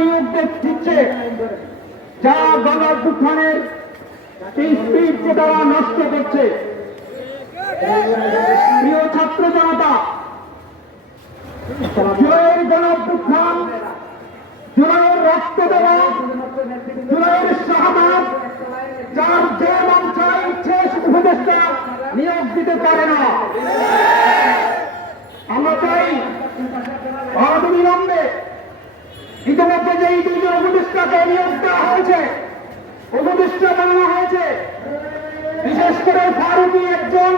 নিয়োগ দিচ্ছে, যা গণ অভ্যুত্থানের স্পিড তারা নষ্ট করছে। প্রিয় ছাত্র জনতা, জুলাইয়ের গণ অভ্যুত্থান, জুলাইয়ের রক্ত দেওয়া, জুলাইয়ের শাহাদাত, যার যে মন চায় ইচ্ছে উপদেষ্টা নিয়োগ দিতে পারে না। আমরা চাই অবিলম্বে ইতিমধ্যে যে এই দুজন উপদেষ্টাকে নিয়োগ দেওয়া হয়েছে, উপদেষ্টা বানানো হয়েছে, বিশেষ করে ফারুকি একজন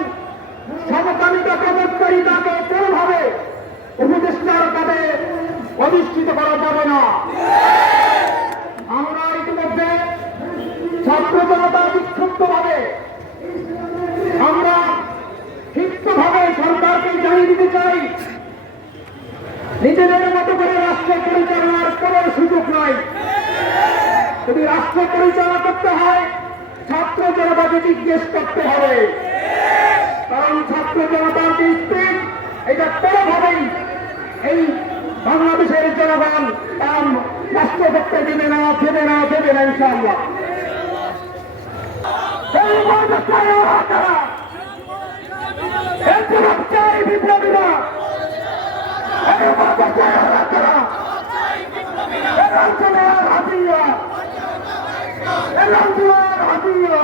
সমকামিতা প্রবর্তকারী, তাকে কোনোভাবে উপদেষ্টার পদে অধিষ্ঠিত করা যাবে না। আমরা ইতিমধ্যে ছাত্র জনতা বিক্ষুব্ধভাবে আমরা ক্ষিপ্তভাবে সরকারকে জানিয়ে দিতে চাই, নিজেদের মতো করে রাষ্ট্র পরিচালনার কোনো সুযোগ নাই। যদি রাষ্ট্র পরিচালনা করতে হয়, ছাত্র জনতাকে জিজ্ঞেস করতে হবে, কারণ ছাত্র জনতার যে স্পিড, এটা কোনোভাবেই এই বাংলাদেশের জনগণ তার রাষ্ট্র করতে দেবে না, দেবে না, দেবে না ইনশাআল্লাহ। বিপ্লবীরা হাতিয়া